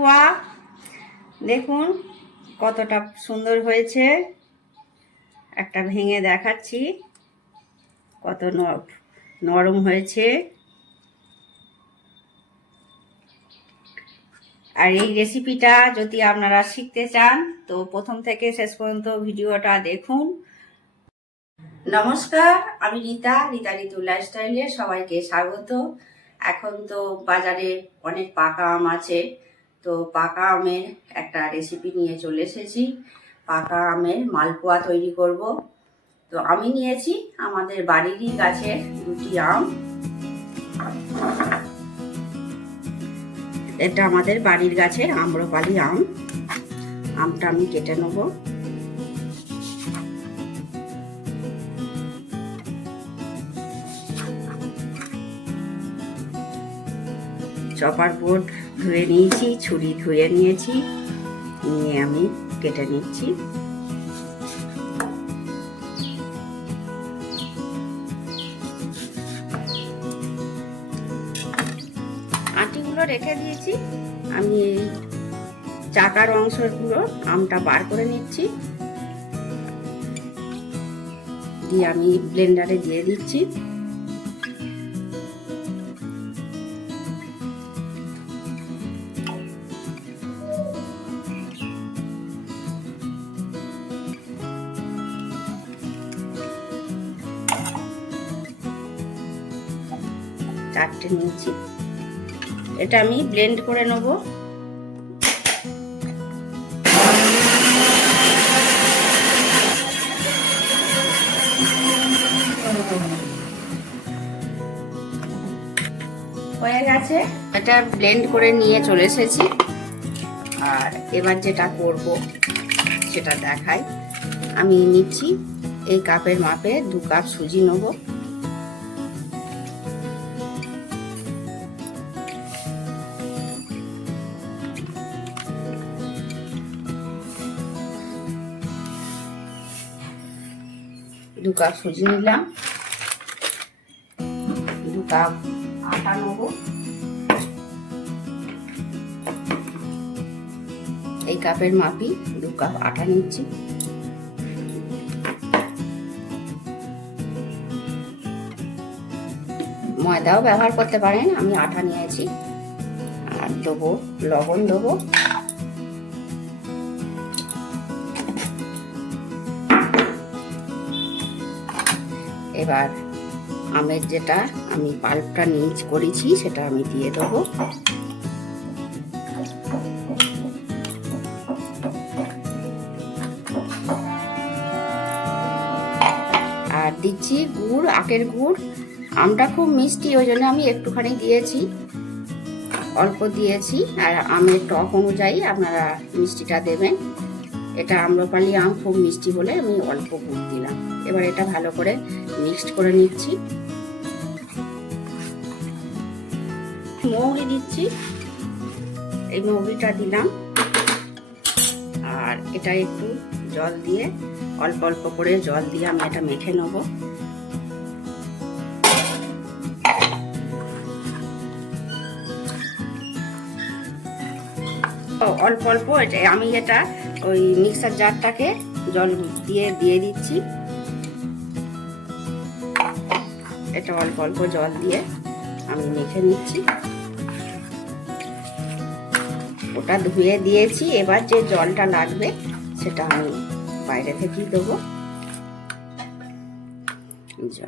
মালপোয়া দেখুন কতটা সুন্দর হয়েছে। একটা ভেঙে দেখাচ্ছি, কত নরম হয়েছে। আর এই রেসিপিটা যদি আপনারা শিখতে চান তো প্রথম থেকে শেষ পর্যন্ত ভিডিওটা দেখুন। নমস্কার, আমি রিতা ঋতু লাইফস্টাইলে সবাইকে স্বাগত। এখন তো বাজারে অনেক পাকা আম আছে, তো পাকা আমের একটা রেসিপি নিয়ে চলে এসেছি। পাকা আমের মালপোয়া তৈরি করব। তো আমি নিয়েছি আমাদের বাড়িরই গাছের দুটি আম। এটা আমাদের বাড়ির গাছের আম্রপালি আম। আমটা আমি কেটে নেব। চপার বোর্ড ধুয়ে নিয়েছি, ছুরি ধুয়ে নিয়েছি, নিয়ে আমি কেটে নিচ্ছি। আটিগুলো রেখে দিয়েছি, আমি এই চাকার অংশগুলো আমটা বার করে নিচ্ছি, দিয়ে আমি ব্লেন্ডারে দিয়ে দিচ্ছি। চারটে নিয়েছি, এটা আমি ব্লেন্ড করে নেব। হয়ে গেছে, এটা ব্লেন্ড করে নিয়ে চলে এসেছি। আর এবার যেটা করব সেটা দেখাই। আমি নিচ্ছি এই কাপের মাপে 2 কাপ সুজি নেব। দু কাপ সুজি নিলাম, 2 কাপ আটা নেব। এই কাপের মাপি 2 কাপ আটা নিচ্ছি। ময়দাও ব্যবহার করতে পারেন, আমি আটা নিয়েছি। আর দেবো লবণ দেবো, এবার আমের যেটা আমি পাল্পটা করেছি সেটা আমি দিয়ে দেবো। আর দিচ্ছি গুড়, আখের গুড়। আমটা খুব মিষ্টি, ওই জন্য আমি একটুখানি দিয়েছি, অল্প দিয়েছি। আর আমের টক অনুযায়ী আপনারা মিষ্টিটা দেবেন। এটা আম্রপালি আম খুব মিষ্টি বলে আমি অল্প গুড় দিলাম। এবার এটা ভালো করে মিক্সড করে নিচ্ছি। মৌরি দিচ্ছি, এই মৌরিটা দিলাম। আর এটা একটু জল দিয়ে, অল্প অল্প করে জল দিয়ে আমি এটা মেখে নেব। অল্প অল্প আমি এটা ওই মিক্সার জারটাকে জল দিয়ে দিচ্ছি। এটা অল্প অল্প জল দিয়ে আমি মেখে নিচ্ছি। ওটা ধুয়ে দিয়েছি, এবার যে জলটা লাগবে সেটা আমি বাইরে থেকেই দেবো।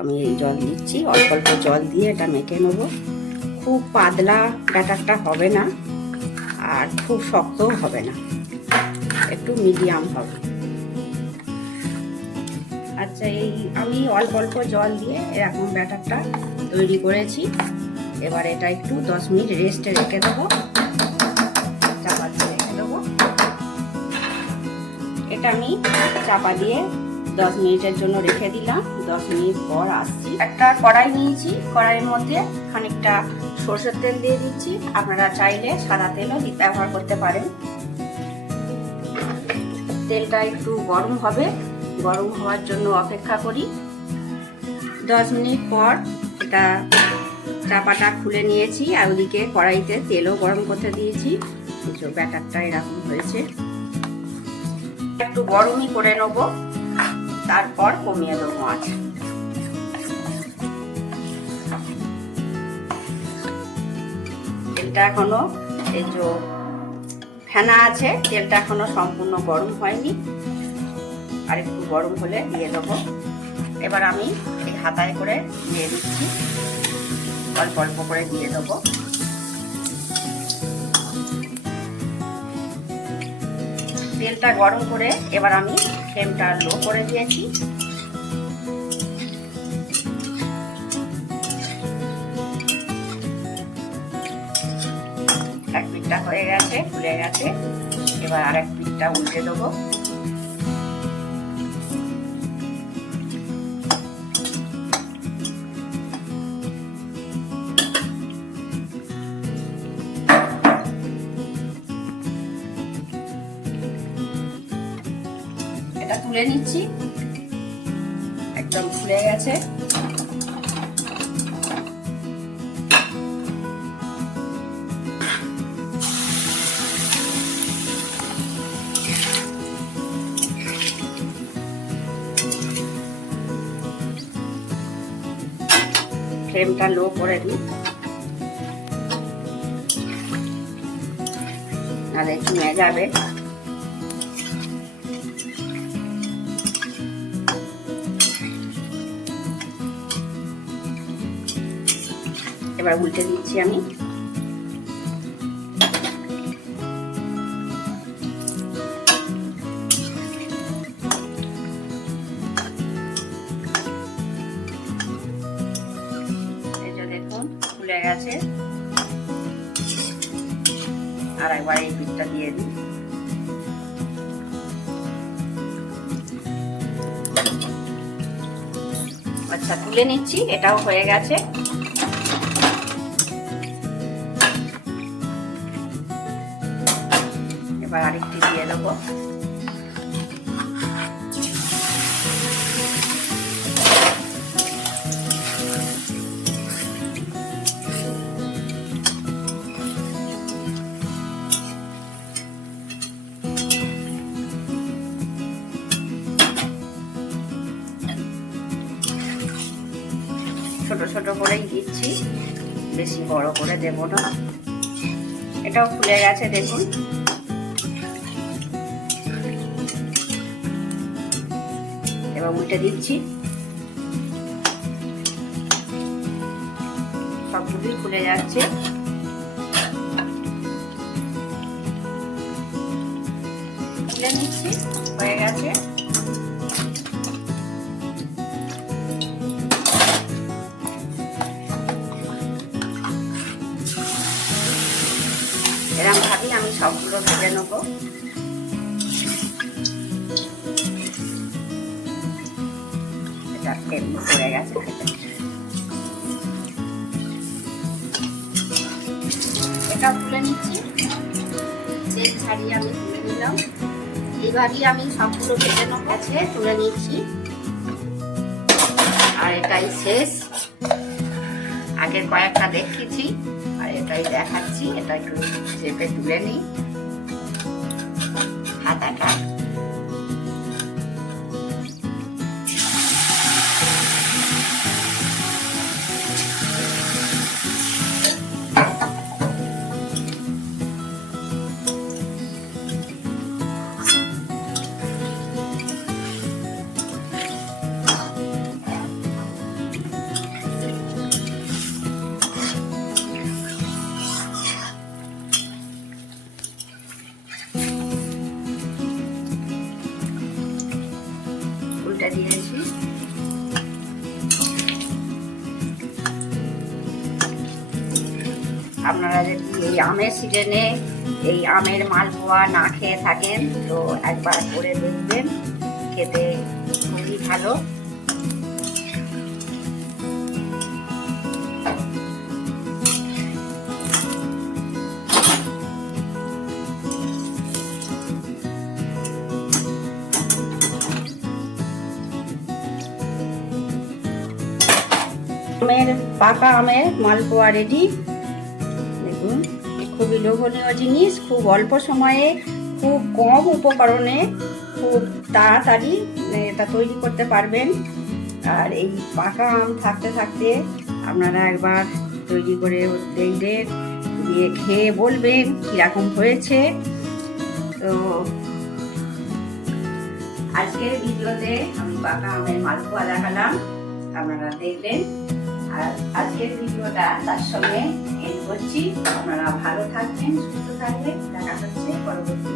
আমি এই জল দিচ্ছি, অল্প অল্প জল দিয়ে এটা মেখে নেবো। খুব পাতলা ব্যাটারটা হবে না, আর খুব শক্তও হবে না, একটু মিডিয়াম হবে। আচ্ছা, এই আমি অল্প অল্প জল দিয়ে এরকম ব্যাটারটা তৈরি করেছি। এবার এটা একটু 10 মিনিট রেস্টে রেখে দেবো, চাপা দিয়ে রেখে দেবো। এটা আমি চাপা দিয়ে 10 মিনিটের জন্য রেখে দিলাম। 10 মিনিট পর আসছি। একটা কড়াই নিয়েছি, কড়াইয়ের মধ্যে খানিকটা সরষের তেল দিয়ে দিচ্ছি। আপনারা চাইলে সাদা তেলও ব্যবহার করতে পারেন। তেলটা একটু গরম হবে, গরম হওয়ার জন্য অপেক্ষা করি। 10 মিনিট পর এটা চাপাটা খুলে নিয়েছি, আর ওদিকে কড়াইতে তেলও গরম করতে দিয়েছি। কিছু ব্যাটারটা এরকম হয়েছে। একটু গরমই করে নেব, তারপর কমিয়ে দেবো আঁচ। তেলটা এখনো এই যে ফেনা আছে, তেলটা এখনো সম্পূর্ণ গরম হয়নি, আর একটু গরম হলে দিয়ে দেবো। এবার আমি এই হাতায় করে দিয়ে দিচ্ছি, অল্প অল্প করে দিয়ে দেবো। তেলটা গরম করে এবার আমি ফ্লেমটা লো করে দিয়েছি। এক পিঠটা হয়ে গেছে, ফুলে গেছে। এবার আরেক পিঠটা উল্টে দেবো। এটা তুলে নিচ্ছি, একদম ফুলে গেছে। ফ্লেমটা লো করে দিই, নাহলে কমে যাবে। এবার উল্টে দিচ্ছি আমি। এই যে দেখুন ফুলে গেছে। আর একবার এই পিঠটা দিয়ে দিই। আচ্ছা, তুলে নিচ্ছি, এটাও হয়ে গেছে। এবার আরেকটি দিয়ে দেবো। ছোট ছোট করেই দিচ্ছি, বেশি বড় করে দেব না। এটাও ফুলে গেছে দেখুন। এবার উল্টে দিচ্ছি, সবগুলোই ফুলে যাচ্ছে। তুলে নিচ্ছি, হয়ে গেছে। এরকম ভাবি আমি সবগুলো ভেজে নেবো। এটা এমনি হয়ে গেছে। এটা তুলে নিচ্ছি, তেল ছাড়িয়ে আমি তুলে নিলাম। এইভাবেই আমি সবগুলো ভেজে নেবো। আছে, তুলে নিচ্ছি। আর এটাই শেষ। আগের কয়েকটা দেখিয়েছি, আর এটাই দেখাচ্ছি। এটা একটু চেপে তুলে নিই হাতাটা। দিয়েছি। আপনারা যদি এই আমের সিজনে এই আমের মালপোয়া না খেয়ে থাকেন তো একবার করে দেখবেন, খেতে খুবই ভালো। পাকা আমের মালপোয়া রেডি। দেখুন খুবই লোভনীয় জিনিস, খুব অল্প সময়ে খুব কম উপকরণে খুব তাড়াতাড়ি এটা তৈরি করতে পারবেন। আর এই পাকা আম থাকতে থাকতে আপনারা একবার তৈরি করে দেখবেন, দিয়ে খেয়ে বলবেন কীরকম হয়েছে। তো আজকের ভিডিওতে আমি পাকা আমের মালপোয়া দেখালাম, আপনারা দেখবেন। আর আজকের ভিডিওটা তার সঙ্গে এন্ড করছি। আপনারা ভালো থাকবেন, সুস্থ থাকবেন। দেখা হচ্ছে পরবর্তী